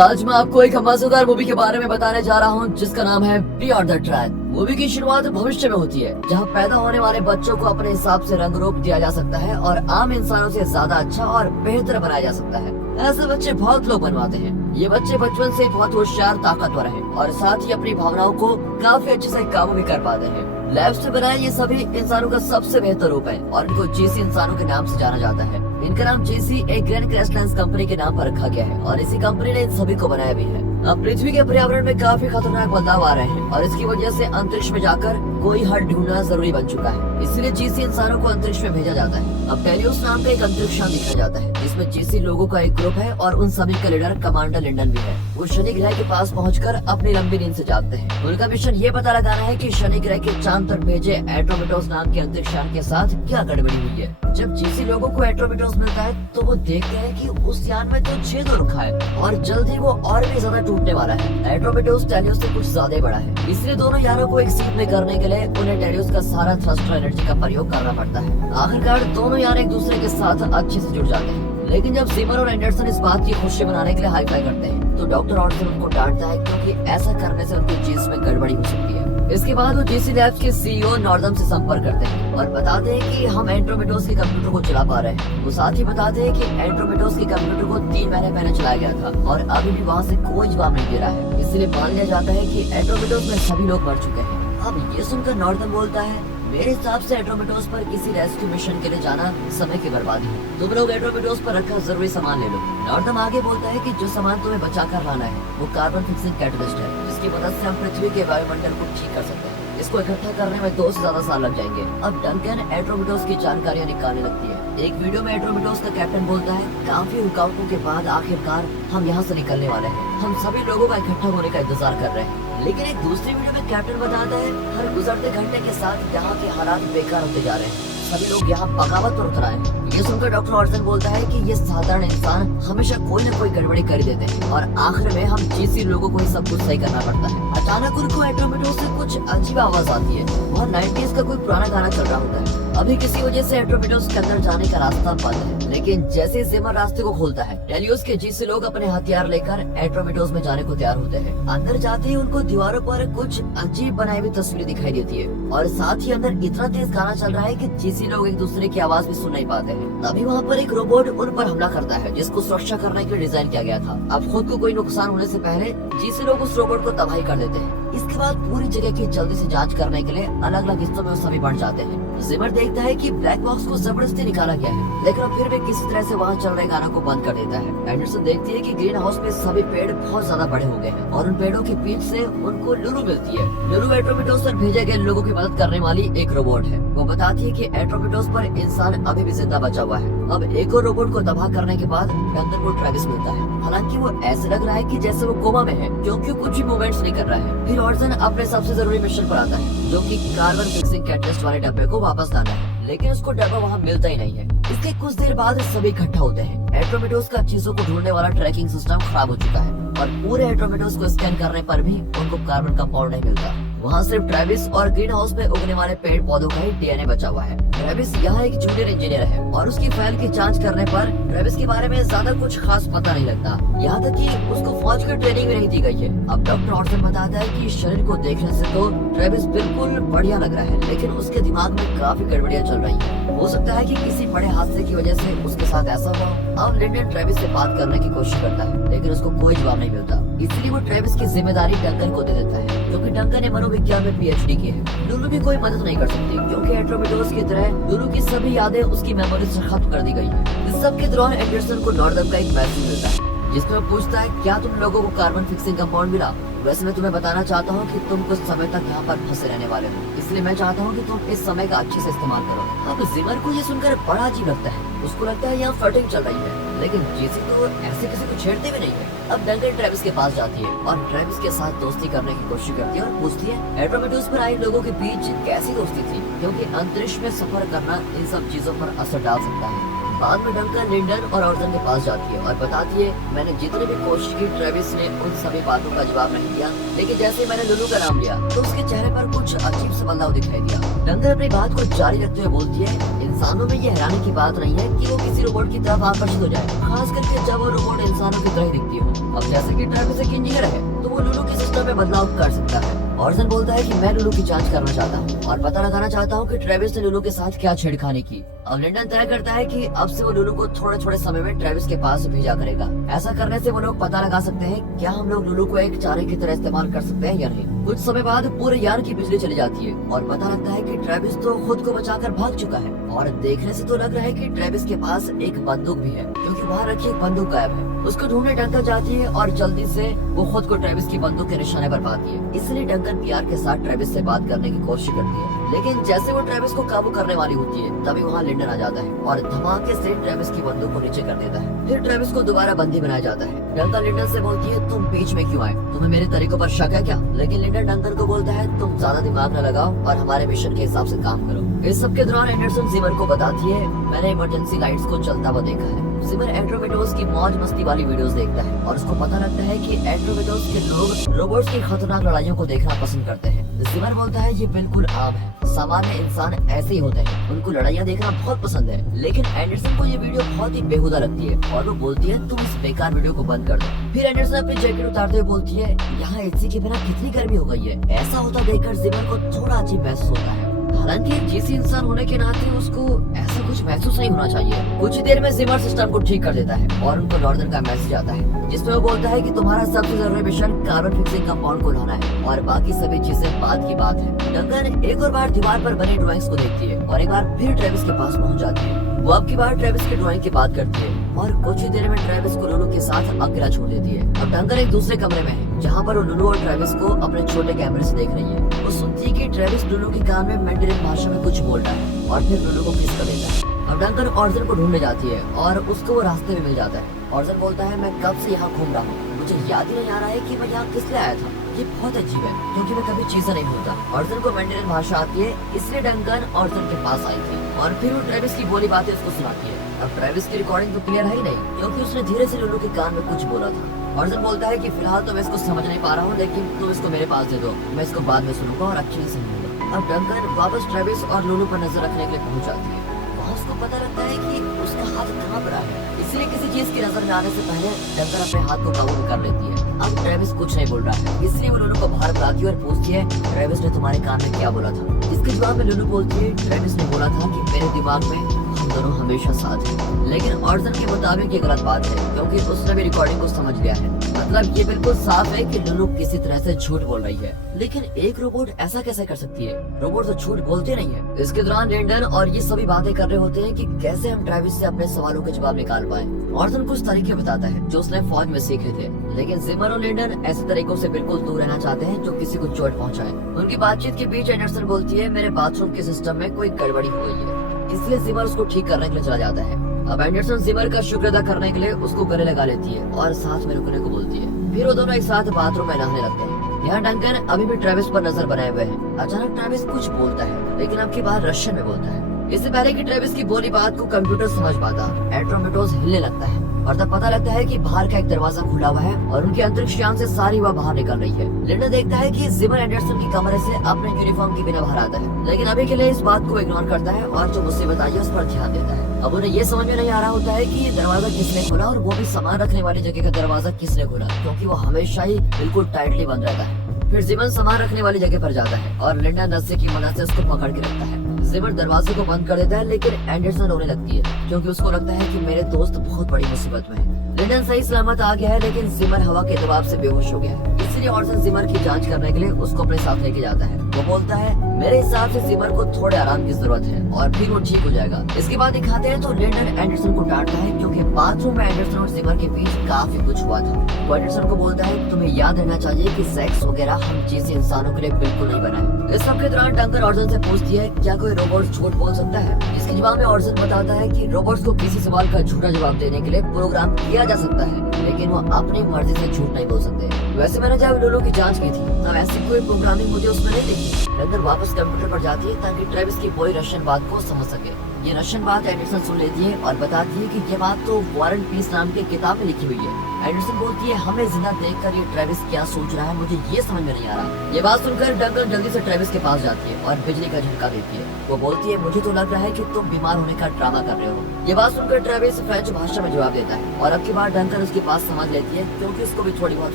आज मैं आपको एक मजेदार मूवी के बारे में बताने जा रहा हूँ जिसका नाम है बियॉन्ड द ट्रैक। मूवी की शुरुआत भविष्य में होती है जहाँ पैदा होने वाले बच्चों को अपने हिसाब से रंग रूप दिया जा सकता है और आम इंसानों से ज्यादा अच्छा और बेहतर बनाया जा सकता है। ऐसे बच्चे बहुत लोग बनवाते हैं। ये बच्चे बचपन से बहुत होशियार, ताकतवर हैं और साथ ही अपनी भावनाओं को काफी अच्छे से काबू भी कर पाते हैं। लैब से बनाए ये सभी इंसानों का सबसे बेहतर रूप है और इनको जेसी इंसानों के नाम से जाना जाता है। इनका नाम जेसी एक ग्रैंड क्रैशलैंड्स कंपनी के नाम पर रखा गया है और इसी कंपनी ने इन सभी को बनाया भी है। अब पृथ्वी के पर्यावरण में काफी खतरनाक बदलाव आ रहे हैं और इसकी वजह से अंतरिक्ष में जाकर कोई हल ढूंढना जरूरी बन चुका है। इसलिए जेसी इंसानों को अंतरिक्ष में भेजा जाता है। अब टेलियोस नाम का एक अंतरिक्ष यान दिखाया जाता है जिसमें जेसी लोगों का एक ग्रुप है और उन सभी का लीडर कमांडर लिंडन भी है। वो शनि ग्रह के पास पहुंचकर अपनी लंबी नींद से जागते हैं। उनका मिशन ये पता लगाना है कि शनि ग्रह के चांद पर भेजे एट्रोमिटोस नाम के अंतरिक्ष यान के साथ क्या गड़बड़ी हुई है। जब जेसी लोगों को एट्रोमिटोस मिलता है तो वो देखते हैं कि उस यान में तो छेद हो रखा है और जल्द ही वो और भी ज्यादा टूटने वाला है। एट्रोमिटोस टेलियोस से कुछ ज्यादा बड़ा है, इसलिए दोनों यानों को एक सीट में करने के लिए उन्हें टेलियोस का सारा थ्रस्टर एनर्जी का प्रयोग करना पड़ता है। आखिरकार दोनों यान एक दूसरे के साथ अच्छे से जुड़ जाते हैं। लेकिन जब जिमर और एंडरसन इस बात की खुशी मनाने के लिए हाई फाई करते हैं तो डॉक्टर ऑर्सन उनको डांटता है क्योंकि ऐसा करने से उनकी चीज में गड़बड़ी हो सकती है। इसके बाद वो जेसी लैब्स के सीईओ नॉर्दम से संपर्क करते हैं और बताते हैं कि हम एंड्रोमेडोस के कंप्यूटर को चला पा रहे हैं। वो साथ ही बताते हैं कि एंड्रोमेडोस के कंप्यूटर को 3 महीने पहले चलाया गया था और अभी भी वहाँ से कोई जवाब नहीं दे रहा है। इसलिए मान लिया जाता है कि एंड्रोमेडोस में सभी लोग मर चुके हैं। अब ये सुनकर नॉर्दम बोलता है, मेरे हिसाब से एट्रोमिटोस पर किसी रेस्क्यू मिशन के लिए जाना समय की बर्बादी है। तुम लोग एट्रोमिटोस पर रखा जरूरी सामान ले लो। नॉर्दम आगे बोलता है कि जो सामान तुम्हें बचा कर लाना है वो कार्बन फिक्सिंग कैटलिस्ट है जिसकी मदद से हम पृथ्वी के वायुमंडल को ठीक कर सकते हैं। इसको इकट्ठा करने में 2 से ज्यादा साल लग जाएंगे। अब डंकन एट्रोमिटोस की जानकारियाँ निकालने लगती है। एक वीडियो में एट्रोमिटोस का कैप्टन बोलता है, काफी रुकावटों के बाद आखिरकार हम यहाँ से निकलने वाले हैं। हम सभी लोगों का इकट्ठा होने का इंतजार कर रहे हैं। लेकिन एक दूसरी वीडियो में कैप्टन बताता है, हर गुजरते घंटे के साथ यहाँ के हालात बेकार होते जा रहे हैं। सभी लोग यहाँ बगावत पर उतर आए हैं। ये सुनकर डॉक्टर ऑर्सन बोलता है कि ये साधारण इंसान हमेशा कोई न कोई गड़बड़ी कर देते हैं और आखिर में हम जेसी लोगों को ही सब कुछ सही करना पड़ता है। अचानक उनको एट्रोमिटोस से कुछ अजीब आवाज आती है। वहाँ 90s का कोई पुराना गाना चल रहा होता है। अभी किसी वजह से एट्रोमिटोस के अंदर जाने का रास्ता बंद है, लेकिन जैसे जिमर रास्ते को खोलता है टेलियोस के जेसी लोग अपने हथियार लेकर एट्रोमिटोस में जाने को तैयार होते हैं। अंदर जाते ही उनको दीवारों पर कुछ अजीब बनाई हुई तस्वीरें दिखाई देती है और साथ ही अंदर इतना तेज गाना चल रहा है कि जेसी लोग एक दूसरे की आवाज भी सुन नहीं पाते हैं। तभी वहाँ पर एक रोबोट उन पर हमला करता है जिसको सुरक्षा करने के लिए डिजाइन किया गया था। अब खुद को कोई नुकसान होने से पहले जेसी लोग उस रोबोट को तबाही कर देते हैं। इसके बाद पूरी जगह की जल्दी से जांच करने के लिए अलग अलग हिस्सों में सभी बढ़ जाते हैं। जिमर देखता है कि ब्लैक बॉक्स को जबरदस्ती निकाला गया है, लेकिन वो फिर भी किसी तरह से वहाँ चल रहे गाना को बंद कर देता है। एंडरसन देखती है कि ग्रीन हाउस में सभी पेड़ बहुत ज्यादा बड़े हो गए हैं और उन पेड़ों के बीच से उनको लुलू मिलती है। लुलू एट्रोमिटोस पर भेजे गए लोगों की मदद करने वाली एक रोबोट है। वो बताती है कि एट्रोमिटोस पर इंसान अभी भी जिंदा बचा हुआ है। अब एक और रोबोट को तबाह करने के बाद डंकन को ट्रेविस मिलता है। हालांकि वो ऐसे लग रहा है कि जैसे वो कोमा में है क्योंकि कुछ भी मूवमेंट्स नहीं कर रहा है। फिर ऑर्सन अपने सबसे जरूरी मिशन पर आता है जो कि कार्बन फिक्सिंग कैटलिस्ट वाले डब्बे को वापस लाना है, लेकिन उसको डब्बा वहाँ मिलता ही नहीं है। इसके कुछ देर बाद सभी इकट्ठा होते हैं। एट्रोमिटोस का चीजों को ढूंढने वाला ट्रैकिंग सिस्टम खराब हो चुका है और पूरे एट्रोमिटोस को स्कैन करने पर भी उनको कार्बन कंपाउंड नहीं मिलता। वहाँ सिर्फ ट्रेविस और ग्रीन हाउस में उगने वाले पेड़ पौधों का ही डीएनए बचा हुआ है। ट्रेविस यहाँ एक जूनियर इंजीनियर है और उसकी फाइल की जांच करने पर ट्रेविस के बारे में ज्यादा कुछ खास पता नहीं लगता। यहाँ तक कि उसको फौज की ट्रेनिंग भी नहीं दी गई है। अब डॉक्टर ऑर्सन बताता है कि शरीर को देखने से तो ट्रेविस बिल्कुल बढ़िया लग रहा है, लेकिन उसके दिमाग में काफी गड़बड़ियाँ चल रही है। हो सकता है कि किसी बड़े हादसे की वजह से उसके साथ ऐसा हुआ। अब लिंडन ट्रेविस से बात करने की कोशिश करता है, लेकिन उसको कोई जवाब नहीं मिलता। इसलिए वो ट्रेविस की जिम्मेदारी डंकन को दे देता है क्योंकि डंकन ने मनोविज्ञान में पीएचडी की है। लुलू भी कोई मदद नहीं कर सकती क्योंकि एट्रोमिटोस की तरह लुलू की सभी यादें उसकी मेमोरी से खत्म कर दी गई है। इस सब के दौरान एंडरसन को नॉर्दम का एक मैसेज मिलता है जिसमें वो पूछता है, क्या तुम लोगों को कार्बन फिक्सिंग कंपाउंड मिला? वैसे मैं तुम्हें बताना चाहता हूँ कि तुम कुछ समय तक यहाँ पर फंसे रहने वाले हो, इसलिए मैं चाहता हूँ कि तुम इस समय का अच्छे से इस्तेमाल करो। अब जिमर को ये सुनकर बड़ा अजीब लगता है। उसको लगता है यहाँ फ्लर्टिंग चल रही है, लेकिन जेसी तो ऐसे किसी को छेड़ते भी नहीं है। अब डंकन ट्रेविस के पास जाती है और ट्रेविस के साथ दोस्ती करने की कोशिश करती है और पूछती है एट्रोमिटोस पर आए लोगों के बीच कैसी दोस्ती थी, क्योंकि अंतरिक्ष में सफर करना इन सब चीजों पर असर डाल सकता है। बाद में डंकन लिंडन और ऑर्सन के पास जाती है और बताती है मैंने जितनी भी कोशिश की ट्रेविस ने उन सभी बातों का जवाब नहीं दिया, लेकिन जैसे ही मैंने लुलू का नाम लिया तो उसके चेहरे पर कुछ अजीब सा बदलाव दिखाई दिया। डंकन अपनी बात को जारी रखते हुए बोलती है इंसानों में ये हैरानी की बात नहीं है कि वो किसी रोबोट की तरफ आकर्षित हो जाए, खास करके जब वो रोबोट इंसानों की तरह ही दिखती हो। अब जैसे कि ट्रेविस एक इंजीनियर है तो वो लुलू के सिस्टम में बदलाव कर सकता है। ऑर्सन बोलता है कि मैं लुलू की जांच करना चाहता हूँ और पता लगाना चाहता हूँ कि ट्रेविस ने लुलू के साथ क्या छेड़खानी की। अब लिंडन तय करता है कि अब से वो लुलू को थोड़े थोड़े समय में ट्रेविस के पास भेजा करेगा। ऐसा करने से वो लोग पता लगा सकते हैं क्या हम लोग लुलू को एक चारे की तरह इस्तेमाल कर सकते हैं या नहीं। कुछ समय बाद पूरे यान की बिजली चली जाती है और पता लगता है कि ट्रेविस तो खुद को बचाकर भाग चुका है और देखने से तो लग रहा है कि ट्रेविस के पास एक बंदूक भी है, क्योंकि वहाँ रखी एक बंदूक गायब है। उसको ढूंढने डंकन जाती है और जल्दी से वो खुद को ट्रेविस की बंदूक के निशाने पर पाती है, इसलिए डंकन पीआर के साथ ट्रेविस से बात करने की कोशिश करती है। लेकिन जैसे वो ट्रेविस को काबू करने वाली होती है तभी वहाँ लिंडन आ जाता है और धमाके से ट्रेविस की बंदूक को नीचे कर देता है। फिर ट्रेविस को दोबारा बंदी बनाया जाता है। डंकन लिंडन से बोलती है तुम बीच में क्यों आए, तुम्हें मेरे तरीकों पर शक है क्या? लेकिन लिंडन डंकन को बोलता है तुम ज्यादा दिमाग न लगाओ और हमारे मिशन के हिसाब से काम करो। इस सब के दौरान एंडरसन जिमर को बताती है मैंने इमरजेंसी लाइट्स को जलता हुआ देखा है। जिमर एंड्रोमेडोस की मौज मस्ती वाली वीडियोस देखता है और उसको पता लगता है कि एंड्रोमेडोस के लोग रोबोट्स की खतरनाक लड़ाइयों को देखना पसंद करते हैं। जिमर बोलता है ये बिल्कुल आम है, सामान्य इंसान ऐसे ही होते हैं, उनको लड़ाइयाँ देखना बहुत पसंद है। लेकिन एंडरसन को ये वीडियो बहुत ही बेहुदा लगती है और वो बोलती है तुम इस बेकार वीडियो को बंद कर दो। फिर एंडरसन अपनी जैकेट उतारते हुए बोलती है यहाँ एसी के बिना कितनी गर्मी हो गई है। ऐसा होता देखकर जिमर को थोड़ा अजीब महसूस होता है, हालांकि जिस इंसान होने के नाते उसको ऐसा कुछ महसूस नहीं होना चाहिए। कुछ ही देर में जिमर सिस्टम को ठीक कर देता है और उनको नॉर्दन का मैसेज आता है जिसमें वो बोलता है कि तुम्हारा सबसे जरूरी मिशन कार्बन फिक्सिंग कंपाउंड को लाना है और बाकी सभी चीजें बाद की बात है। डंकन एक और बार दीवार पर बनी ड्राइंग्स को देखती है और एक बार फिर ट्रेविस के पास पहुंच जाती है। वो अब की बार ट्रेविस की ड्राइंग की बात करती है और कुछ ही देर में ट्रेविस को लुलू के साथ अकेला छोड़ देती है। अब डंकन एक दूसरे कमरे में है जहाँ पर वो लुलू और ट्रेविस को अपने छोटे कैमरे से देख रही है। वो सुनती है कि ट्रेविस लुलू के कान में मैंडरिन भाषा में कुछ बोल रहा है और फिर लुलू को किस कर देता है। अब डंकन ऑर्सन को ढूंढने जाती है और उसको वो रास्ते में मिल जाता है। ऑर्सन बोलता है मैं कब से यहाँ घूम रहा हूँ, मुझे याद ही नहीं आ रहा है कि मैं यहाँ किस लिए आया था। ये बहुत अजीब है क्योंकि मैं कभी चीज़ा नहीं होता। ऑर्सन को मैंडरिन भाषा आती है, इसलिए डंकन ऑर्सन के पास आई थी और फिर वो ट्रेविस की बोली बातें उसको सुनाती है। अब ट्रेविस की रिकॉर्डिंग तो क्लियर है ही नहीं क्योंकि उसने धीरे से लुलू के कान में कुछ बोला था। ऑर्सन बोलता है कि फिलहाल तो मैं इसको समझ नहीं पा रहा हूँ, लेकिन तुम इसको मेरे पास दे दो, मैं इसको बाद में सुनूंगा और अच्छे से सुनूंगा। अब डंकन वापस ट्रेविस और लुलू पर नजर रखने के लिए पहुंच जाती है। वहाँ उसको पता लगता है कि उसका हाथ कांप रहा है, इसलिए किसी चीज की नजर में आने से पहले डंकन अपने हाथ को काबू में कर लेती है। अब ट्रेविस कुछ नहीं बोल रहा है, इसलिए वो लुलू को बाहर बुलाती है और पूछती है ट्रेविस ने तुम्हारे कान में क्या बोला था। इसके जवाब में लुलू बोलती है ट्रेविस ने बोला था कि मेरे दिमाग में हम दोनों हमेशा साथ हैं। लेकिन ऑर्सन के मुताबिक ये गलत बात है क्योंकि उसने भी रिकॉर्डिंग को समझ लिया है। मतलब ये बिल्कुल साफ है कि लुलू किसी तरह से झूठ बोल रही है। लेकिन एक रोबोट ऐसा कैसे कर सकती है? रोबोट तो झूठ बोलते नहीं है। इसके दौरान लिंडन और ये सभी बातें कर रहे होते हैं कि कैसे हम ट्रेविस से अपने सवालों के जवाब निकाल पाए। ऑर्सन कुछ तरीके बताता है जो उसने फौज में सीखे थे, लेकिन जिमर और लिंडन ऐसे तरीकों से बिल्कुल दूर रहना चाहते हैं जो किसी को चोट पहुंचाए। उनकी बातचीत के बीच एंडरसन बोलती है मेरे बाथरूम के सिस्टम में कोई गड़बड़ी हो गई है, इसलिए जिमर उसको ठीक करने के लिए चला जाता है। अब एंडरसन जिमर का शुक्र अदा करने के लिए उसको गले लगा लेती है और साथ में रुकने को बोलती है। फिर वो दोनों एक साथ बाथरूम में नहाने लगते हैं। यहाँ डंकन अभी भी ट्रेविस पर नजर बनाए हुए है। अचानक ट्रेविस कुछ बोलता है, लेकिन अब की बार रशियन में बोलता है। इससे पहले कि ट्रेविस की बोली बात को कंप्यूटर समझ पाता, एंड्रोमेडोस हिलने लगता है और तब पता लगता है कि बाहर का एक दरवाजा खुला हुआ है और उनके अंतरिक्ष यान से सारी हवा बाहर निकल रही है। लिंडन देखता है कि जिमर एंडरसन की कमरे से अपने यूनिफॉर्म के बिना बाहर आता है, लेकिन अभी के लिए इस बात को इग्नोर करता है और जो मुसीबत आई है उस पर ध्यान देता है। अब उन्हें ये समझ में नहीं आ रहा होता है कि ये दरवाजा किसने खोला और वो भी सामान रखने वाली जगह का दरवाजा किसने खोला, क्योंकि वो हमेशा ही बिल्कुल टाइटली बंद रहता है। फिर जिमर सामान रखने वाली जगह पर जाता है और लिंडन रस्से की मदद से उसको पकड़ के रखता है। जिमर दरवाजे को बंद कर देता है, लेकिन एंडरसन रोने लगती है क्योंकि उसको लगता है कि मेरे दोस्त बहुत बड़ी मुसीबत में है। लिंडन सही सलामत आ गया है, लेकिन जिमर हवा के दबाव से बेहोश हो गया है, इसलिए ऑर्सन जिमर की जांच करने के लिए उसको अपने साथ लेके जाता है। वो बोलता है मेरे हिसाब से जिमर को थोड़े आराम की जरूरत है और फिर वो ठीक हो जाएगा। इसके बाद दिखाते हैं तो लिंडन एंडरसन को डांटता है क्योंकि बाथरूम में एंडरसन और जिमर के बीच काफी कुछ हुआ था। वो एंडरसन को बोलता है तुम्हें याद रहना चाहिए कि सेक्स वगैरह हम जैसे इंसानों के लिए बिल्कुल नहीं बना है। इस सब के दौरान डंकन ऑर्सन से पूछती है क्या कोई रोबोट झूठ बोल सकता है। इसके जवाब में ऑर्सन बताता है कि रोबोट्स को किसी सवाल का झूठा जवाब देने के लिए प्रोग्राम किया जा सकता है, लेकिन वो अपनी मर्जी से झूठ नहीं बोल सकते। वैसे मैंने जब लुलू की जांच की थी तब ऐसी कोई प्रोग्रामिंग मुझे उसमें नहीं दिखी। डंकन वापस कंप्यूटर पर जाती है ताकि ट्रेविस की पूरी रशियन बात को समझ सके। ये रशियन बात एंडरसन सुन लेती है और बताती है कि ये बात तो वॉर एंड पीस नाम की किताब में लिखी हुई है। एंडरसन बोलती है हमें जिंदा देखकर ये ट्रेविस क्या सोच रहा है, मुझे ये समझ में नहीं आ रहा। ये बात सुनकर डंकन जल्दी से ट्रेविस के पास जाती है और बिजली का झटका देती है। वो बोलती है मुझे तो लग रहा है कि तुम बीमार होने का ड्रामा कर रहे हो। ये बात सुनकर ट्रेविस फ्रेंच भाषा में जवाब देता है और अब की बार डंकन उसकी बात समझ लेती है क्योंकि उसको भी थोड़ी बहुत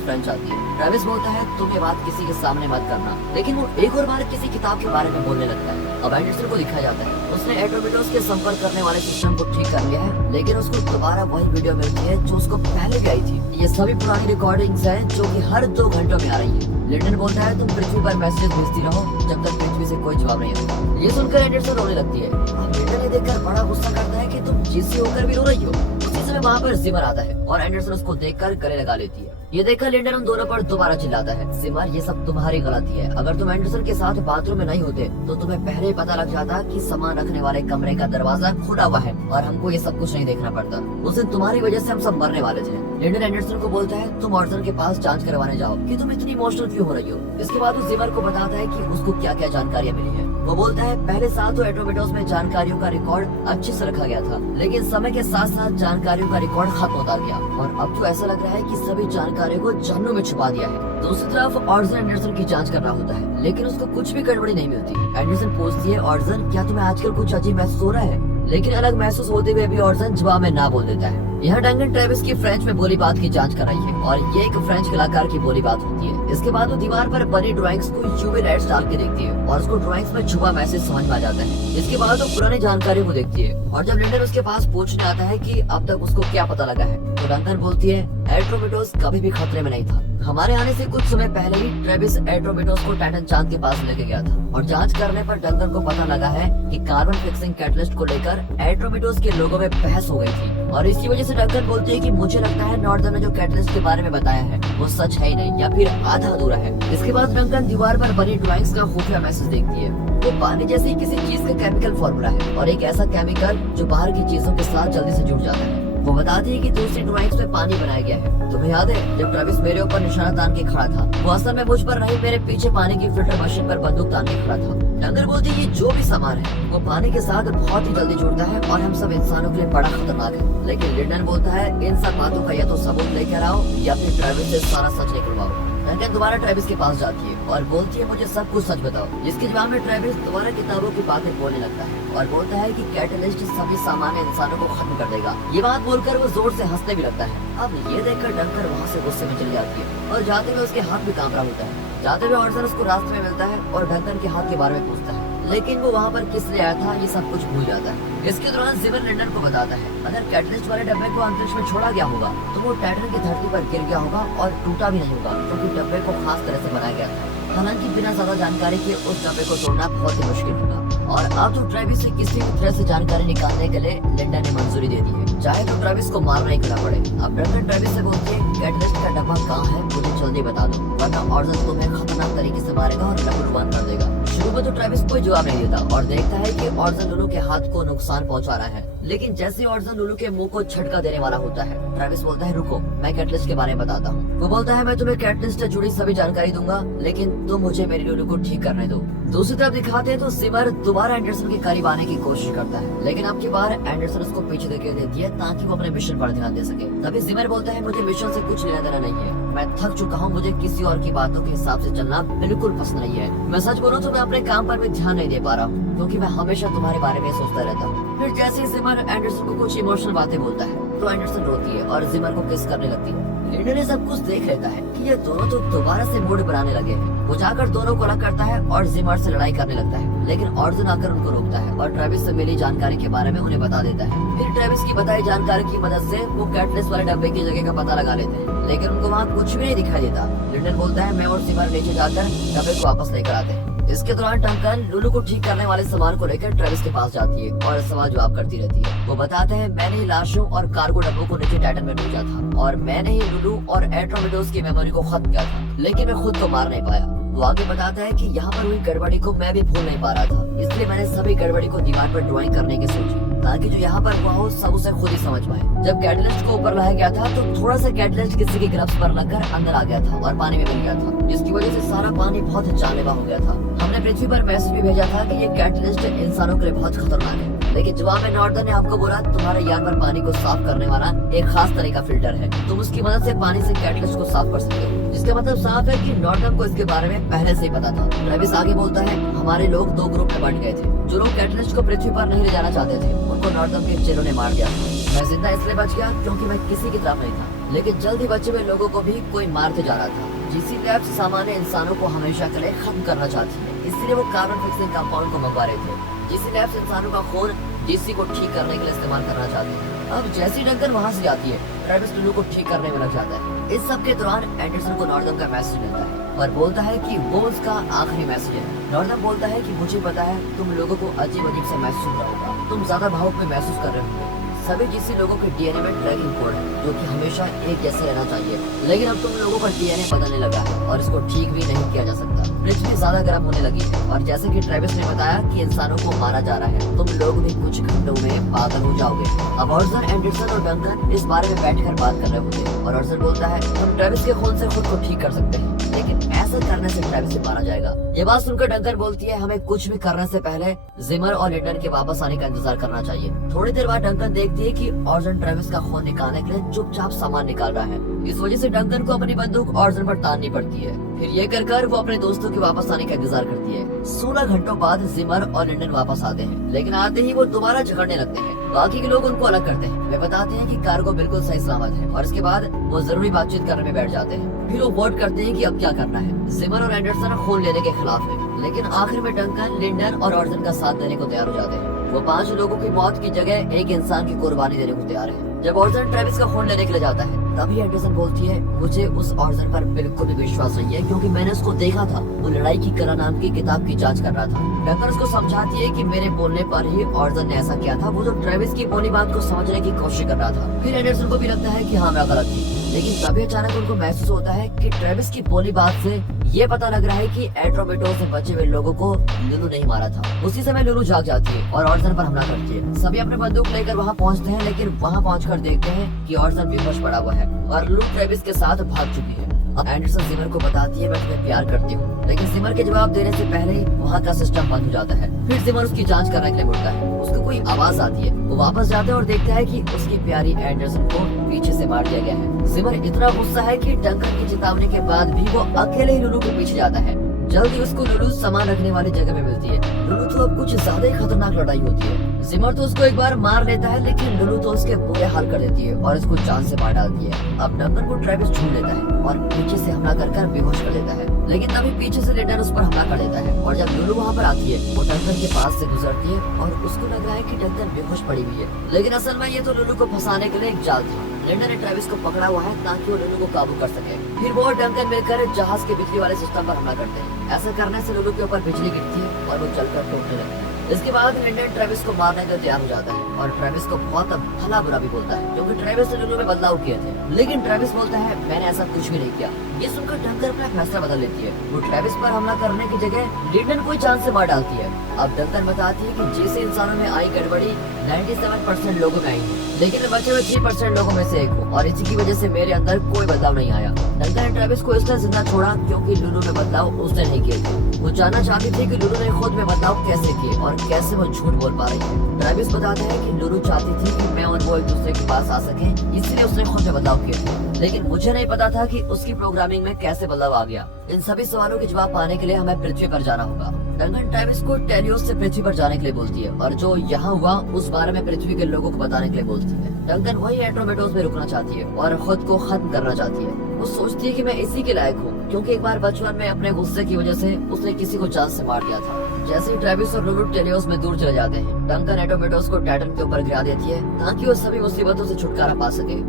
फ्रेंच आती है। ट्रेविस बोलता है तुम ये बात किसी के सामने मत करना, लेकिन वो एक और बार किसी किताब के बारे में बोलने लगता है। अब एंडरसन को दिखाया जाता है उसने एट्रोमिटोस के संपर्क करने वाले सिस्टम को ठीक कर लिया है, लेकिन उसको दोबारा वही वीडियो मिलती है जो उसको पहले भी आई थी। ये सभी पुरानी रिकॉर्डिंग्स हैं जो कि हर 2 घंटों में आ रही है। लिंडन बोलता है तुम पृथ्वी पर मैसेज भेजती रहो जब तक पृथ्वी से कोई जवाब नहीं आता। ये सुनकर एंडरसन रोने लगती है। अब लिंडन ये देखकर बड़ा गुस्सा करता है कि तुम जीसी होकर भी रो रही हो। उसी समय वहाँ पर जिमर आता है और एंडरसन उसको देखकर गले लगा लेती है। ये देखकर लिंडन उन दोनों पर दोबारा चिल्लाता है जिमर ये सब तुम्हारी गलती है, अगर तुम एंडरसन के साथ बाथरूम में नहीं होते तो तुम्हें पहले ही पता लग जाता कि सामान रखने वाले कमरे का दरवाजा खुला हुआ है और हमको ये सब कुछ नहीं देखना पड़ता। उस दिन तुम्हारी वजह से हम सब मरने वाले थे। लिंडन एंडरसन को बोलता है तुम ऑर्डन के पास जांच करवाने जाओ कि तुम इतनी इमोशनल क्यों हो रही हो। इसके बाद वो जिमर को बताता है कि उसको क्या क्या जानकारियाँ मिली है। वो बोलता है पहले साल तो एट्रोमिटोस में जानकारियों का रिकॉर्ड अच्छे से रखा गया था, लेकिन समय के साथ साथ जानकारियों का रिकॉर्ड खत्म होता गया और अब तो ऐसा लग रहा है कि सभी जानकारियों को जहन्नुम में छुपा दिया है। दूसरी तरफ ऑर्डन एंडरसन की जांच करना होता है, लेकिन उसको कुछ भी गड़बड़ी नहीं मिलती। एंडरसन पूछती है ऑर्डन क्या तुम्हें आजकल कुछ अजीब महसूस हो रहा है, लेकिन अलग महसूस होते हुए भी ऑर्डन जवाब में ना बोल देता है। यहाँ डंकन ट्रेविस की फ्रेंच में बोली बात की जांच कर रही है और ये एक फ्रेंच कलाकार की बोली बात होती है। इसके बाद वो दीवार पर बनी ड्राइंग्स को यूवी लाइट्स डाल के देखती है और उसको ड्राइंग्स में छुपा मैसेज समझ में आ जाता है। इसके बाद वो पुरानी जानकारी को देखती है और जब लिंडन उसके पास पूछने आता है कि अब तक उसको क्या पता लगा है तो डंकन बोलती है एट्रोमिटोस कभी भी खतरे में नहीं था। हमारे आने से कुछ समय पहले ही ट्रेविस एट्रोमिटोस को टाइटन चांद के पास लेके गया था और जांच करने पर डंकन को पता लगा है कि कार्बन फिक्सिंग कैटलिस्ट को लेकर एट्रोमिटोस के लोगों में बहस हो गई थी और इसकी वजह से डंकन बोलती है कि मुझे लगता है नॉर्दन ने जो कैटलिस्ट के बारे में बताया है वो सच है ही नहीं या फिर आधा अधूरा है। इसके बाद डंकन दीवार पर बनी ड्राइंग्स का खुफिया मैसेज देखती है। वो पानी जैसी किसी चीज का केमिकल फॉर्मूला है और एक ऐसा केमिकल जो बाहर की चीजों के साथ जल्दी से जुड़ जाता है। वो बताती है कि दूसरी ड्राइंग्स में पानी बनाया गया है। तुम्हें याद है जब ट्रेविस मेरे ऊपर निशाना तान के खड़ा था, वो असल में मुझ पर नहीं मेरे पीछे पानी की फिल्टर मशीन पर बंदूक तान के खड़ा था। डंगर बोलती है ये जो भी सामान है वो पानी के साथ बहुत ही जल्दी जुड़ता है और हम सब इंसानों के लिए बड़ा खतरनाक है। लेकिन लिंडन बोलता है इन सब बातों का या तो सबूत लेकर आओ या फिर ट्रेविस से सारा सच निकलवाओ। डंकन दोबारा ट्रेविस के पास जाती है और बोलती है मुझे सब कुछ सच बताओ। जिसके जवाब में ट्रेविस दोबारा किताबों की बातें बोलने लगता है और बोलता है कि कैटलिस्ट सभी सामान्य इंसानों को खत्म कर देगा। ये बात बोलकर वो जोर से हंसने भी लगता है। अब ये देखकर डंकर वहाँ से गुस्से में चली जाती है और जाते हुए उसके हाथ भी कांप रहा होता है। जाते हुए ऑर्डन उसको रास्ते में मिलता है और डंकन के हाथ के बारे में पूछता है, लेकिन वो वहाँ पर किस लिए आया था ये सब कुछ भूल जाता है। इसके दौरान जिमर लिंडन को बताता है अगर कैटलिस्ट वाले डब्बे को अंतरिक्ष में छोड़ा गया होगा तो वो टाइटन की धरती पर गिर गया होगा और टूटा भी नहीं होगा क्योंकि डब्बे को खास तरह से बनाया गया था। हालांकि बिना ज्यादा जानकारी के उस डब्बे को तोड़ना बहुत ही मुश्किल होगा और अब तो ट्रेविस से किसी भी तरह से जानकारी निकालने के लिए लिंडन ने मंजूरी दे दी है, चाहे तो ट्रेविस को मारना ही करना पड़े। अब डंकन ट्रेविस से बोलती है कैटलिस्ट का डब्बा कहाँ है मुझे जल्दी बता दो वरना ऑर्डन तुम्हें खतरनाक तरीके से मारेगा और लहूलुहान कर देगा। शुरू में तो ट्रेविस कोई जवाब नहीं देता और देखता है कि ऑर्डन लुलू के हाथ को नुकसान पहुंचा रहा है, लेकिन जैसे ऑर्डन लुलू के मुंह को झटका देने वाला होता है ट्रेविस बोलता है रुको मैं कैटलिस्ट के बारे में बताता हूँ। वो बोलता है मैं तुम्हें कैटलिस्ट से जुड़ी सभी जानकारी दूंगा लेकिन तुम मुझे मेरी लुलू को ठीक करने दो। दूसरी तरफ दिखाते हैं तो जिमर दोबारा एंडरसन के करीब आने की कोशिश करता है, लेकिन अब की बार एंडरसन उसको पीछे धकेल देती है ताकि वो अपने मिशन पर ध्यान दे सके। तभी जिमर बोलता है मुझे मिशन से कुछ लेना देना नहीं है, मैं थक चुका हूँ, मुझे किसी और की बातों के हिसाब से चलना बिल्कुल पसंद नहीं है। मैं सच बोलूं तो मैं अपने काम पर भी ध्यान नहीं दे पा रहा हूँ क्योंकि मैं हमेशा तुम्हारे बारे में सोचता रहता हूँ। फिर जैसे ही जिमर एंडरसन को कुछ इमोशनल बातें बोलता है तो एंडरसन रोती है और जिमर को किस करने लगती है। लिंडन ने सब कुछ देख लेता है कि ये दोनों तो दोबारा से मूड बनाने लगे हैं। वो जाकर दोनों को अलग करता है और जिमर से लड़ाई करने लगता है, लेकिन ऑर्डन आकर उनको रोकता है और ट्रेविस से मिली जानकारी के बारे में उन्हें बता देता है। फिर ट्रेविस की बताई जानकारी की मदद से वो कैटलिस्ट वाले डब्बे की जगह का पता लगा लेते हैं, लेकिन उनको वहाँ कुछ भी नहीं दिखाई देता। लिंडन बोलता है मैं और जिमर नीचे जाकर डब्बे को वापस लेकर आते हैं। इसके दौरान डंकन लुलू को ठीक करने वाले सामान को लेकर ट्रेविस के पास जाती है और सवाल जवाब करती रहती है। वो बताते हैं मैंने ही लाशों और कार्गो डब्बों को नीचे टाइटन में भेजा था और मैंने ही लुलू और एट्रोमिटोस की मेमोरी को खत्म किया था, लेकिन मैं खुद को मार नहीं पाया। वो आगे बताता है कि यहाँ पर हुई गड़बड़ी को मैं भी भूल नहीं पा रहा था, इसलिए मैंने सभी गड़बड़ी को दीवार पर ड्राइंग करने की सोची ताकि जो यहाँ पर हुआ हो सब उसे खुद ही समझ पाए। जब कैटलिस्ट को ऊपर लाया गया था तो थोड़ा सा कैटलिस्ट किसी की ग्रफ्स पर लगकर अंदर आ गया था और पानी में मिल गया था, जिसकी वजह से सारा पानी बहुत जानलेवा हो गया था। हमने पृथ्वी पर मैसेज भी भेजा था कि ये कैटलिस्ट इंसानों के लिए बहुत खतरनाक है, लेकिन जवाब में नॉर्दर्न ने आपको बोला तुम्हारे यान पर पानी को साफ करने वाला एक खास तरह का फिल्टर है, तुम उसकी मदद से पानी से कैटलिस्ट को साफ कर सकते हो। जिसका मतलब साफ है कि नॉर्दर्न को इसके बारे में पहले से ही पता था। ट्रेविस आगे बोलता है हमारे लोग दो ग्रुप में बंट गए थे। जो लोग कैटलिस्ट को पृथ्वी पर नहीं ले जाना चाहते थे उनको नॉर्दर्न के चेलों ने मार दिया था। मैं जिंदा इसलिए बच गया क्योंकि मैं किसी की तरफ नहीं था, लेकिन जल्द ही बचे हुए लोगों को भी कोई मारते जा रहा था। जीसी लैब्स सामान्य इंसानों को हमेशा के लिए खत्म करना चाहती है, इसलिए वो कार्बन फिक्सिंग कंपाउंड को मंगवा रहे थे। जीसी लैब्स इंसानों का खून जीसी को ठीक करने के लिए इस्तेमाल करना चाहते हैं। अब जैसी डंकन वहाँ से जाती है, ट्रेविस लुलू को ठीक करने में लग जाता है। इस सब के दौरान एंडरसन को नॉर्दर्न का मैसेज मिलता है और बोलता है कि वो उसका आखिरी मैसेज है। नॉर्दर्न बोलता है कि मुझे पता है तुम लोगों को अजीब अजीब सा महसूस हो रहा होगा, तुम ज्यादा भावुक में महसूस कर रहे होंगे। सभी जीसी लोगों के डीएनए में ट्रैकिंग कोड है जो कि हमेशा एक जैसे रहना चाहिए, लेकिन अब तुम लोगों का डीएनए बदलने लगा है और इसको ठीक भी नहीं किया जा सकता। पृथ्वी ज्यादा गर्म होने लगी है और जैसे कि ट्रेविस ने बताया कि इंसानों को मारा जा रहा है, तुम लोग भी कुछ घंटों में पागल हो जाओगे। अब ऑर्सन, एंडरसन और डंकन इस बारे में बैठकर बात कर रहे होते हैं और ऑर्सन बोलता है हम ट्रेविस के खून से खुद को ठीक कर सकते हैं, लेकिन ऐसा करने से ट्रेविस से मारा जाएगा। ये बात सुनकर डंकन बोलती है हमें कुछ भी करने से पहले जिमर और लिंडन के वापस आने का इंतजार करना चाहिए। थोड़ी देर बाद डंकन देखती है कि ऑर्सन ट्रेविस का खून निकालने के लिए चुपचाप सामान निकाल रहा है। इस वजह से डंकन को अपनी बंदूक ऑर्सन पर ताननी पड़ती है। फिर ये कर वो अपने दोस्तों के वापस आने का इंतजार करती है। 16 घंटों बाद जिमर और लिंडन वापस आते हैं, लेकिन आते ही वो दोबारा झगड़ने लगते हैं। बाकी के लोग उनको अलग करते हैं। वे बताते हैं कि कार्गो बिल्कुल सही सलामत है और इसके बाद वो जरूरी बातचीत करने में बैठ जाते हैं। फिर वो वोट करते हैं कि अब क्या करना है। जिमर और एंडरसन खून लेने के खिलाफ है, लेकिन आखिर में डंकन, लिंडन और ऑर्सन का साथ देने को तैयार हो जाते हैं। वो 5 लोगों की मौत की जगह एक इंसान की कुर्बानी देने को तैयार है। जब ऑर्सन ट्रेविस का खून लेने के लिए जाता है, तभी एंडरसन बोलती है मुझे उस ऑर्सन पर बिल्कुल भी विश्वास नहीं है क्योंकि मैंने उसको देखा था, वो लड़ाई की कला नाम की किताब की जांच कर रहा था। डंकन उसको समझाती है कि मेरे बोलने पर ही ऑर्सन ने ऐसा किया था, वो तो ट्रेविस की बोली बात को समझने की कोशिश कर रहा था। फिर एंडरसन को भी लगता है कि हाँ मैं गलत थी, लेकिन तभी अचानक उनको महसूस होता है कि ट्रेविस की बोली बात से ये पता लग रहा है कि एट्रोमेटो से बचे हुए लोगों को लुलू नहीं मारा था। उसी समय लुलू जाग जाती है और ऑर्सन पर हमला करती है। सभी अपने बंदूक लेकर वहाँ पहुँचते हैं, लेकिन वहाँ पहुँचकर देखते हैं कि ऑर्सन बेहोश पड़ा हुआ है और लुलू ट्रेविस के साथ भाग चुकी है। अब एंडरसन जिमर को बताती है मैं तुम्हें प्यार करती हूँ, लेकिन जिमर के जवाब देने से पहले ही वहाँ का सिस्टम बंद हो जाता है। फिर जिमर उसकी जांच करने के लिए मुड़ता है, उसको कोई आवाज आती है। वो वापस जाते हैं और देखता है कि उसकी प्यारी एंडरसन को पीछे से मार दिया गया है। जिमर इतना गुस्सा है कि डंकन की चेतावनी के बाद भी वो अकेले ही लुलू के पीछे जाता है। जल्दी उसको लुलू सामान रखने वाली जगह में मिलती है। लुलू तो अब कुछ ज्यादा ही खतरनाक लड़ाई होती है। जिमर तो उसको एक बार मार लेता है, लेकिन लुलू तो उसके बुरे हाल कर देती है और उसको जान से मार डालती है। अब डंकन को ट्रेविस छूट लेता है और पीछे से हमला कर बेहोश कर देता है, लेकिन तभी पीछे से लिंडन उस पर हमला कर देता है और जब लुलू वहाँ पर आती है वो डंकन के पास से गुजरती है और उसको लग रहा है कि डंकन बेहोश पड़ी हुई है, लेकिन असल में ये तो लुलू को फंसाने के लिए एक जाल था। लिंडन ने ट्रेविस को पकड़ा हुआ है ताकि वो लुलू को काबू कर सके। फिर वो और डंकन मिलकर जहाज के बिजली वाले सिस्टम पर हमला करते हैं। ऐसा करने से लुलू के ऊपर बिजली गिरती है और वो जलकर टूटने लगती है। इसके बाद लिंडन ट्रेविस को मारने के लिए तैयार हो जाता है और ट्रेविस को बहुत भला बुरा भी बोलता है क्योंकि ट्रेविस ने लुलू में बदलाव किए थे, लेकिन ट्रेविस बोलता है मैंने ऐसा कुछ भी नहीं किया। ये सुनकर डंकन अपना फैसला बदल लेती है। वो ट्रेविस पर हमला करने की जगह लिंडन को जान से मार डालती है। अब डंकन बताती है कि जैसे इंसानों में आई गड़बड़ी 97% लोगों में आई है, लेकिन बचे हुए 3% लोगों में से एक हूँ और इसी की वजह से मेरे अंदर कोई बदलाव नहीं आया। डंकन ने ट्रेविस को इसलिए जिंदा छोड़ा क्योंकि लुलू में बदलाव उसने नहीं किए थे। वो जानना चाहती थी कि लुलू ने खुद में बदलाव कैसे किए और कैसे वो झूठ बोल पा रही है। ट्रेविस बताता है कि लुलू चाहती थी कि मैं और वो एक दूसरे के पास आ सके, इसलिए उसने खुद में बदलाव किए थे, लेकिन मुझे नहीं पता था कि उसकी प्रोग्रामिंग में कैसे बदलाव आ गया। इन सभी सवालों के जवाब पाने के लिए हमें पृथ्वी पर जाना होगा। डंकन ट्रेविस को टेलियोस से पृथ्वी पर जाने के लिए बोलती है और जो यहाँ हुआ उस बारे में पृथ्वी के लोगों को बताने के लिए बोलती है। डंकन वही एट्रोमेटोस में रुकना चाहती है और खुद को खत्म करना चाहती है। वो सोचती है कि मैं इसी के लायक हूँ क्योंकि एक बार बचपन में अपने गुस्से की वजह से उसने किसी को जान से मार दिया था। जैसे ही ट्रेविस और लुलू टेलियोस में दूर चले जाते हैं, डंकन एट्रोमेटोस को टाइटन के ऊपर गिरा देती है ताकि वो सभी मुसीबतों से छुटकारा पा सके।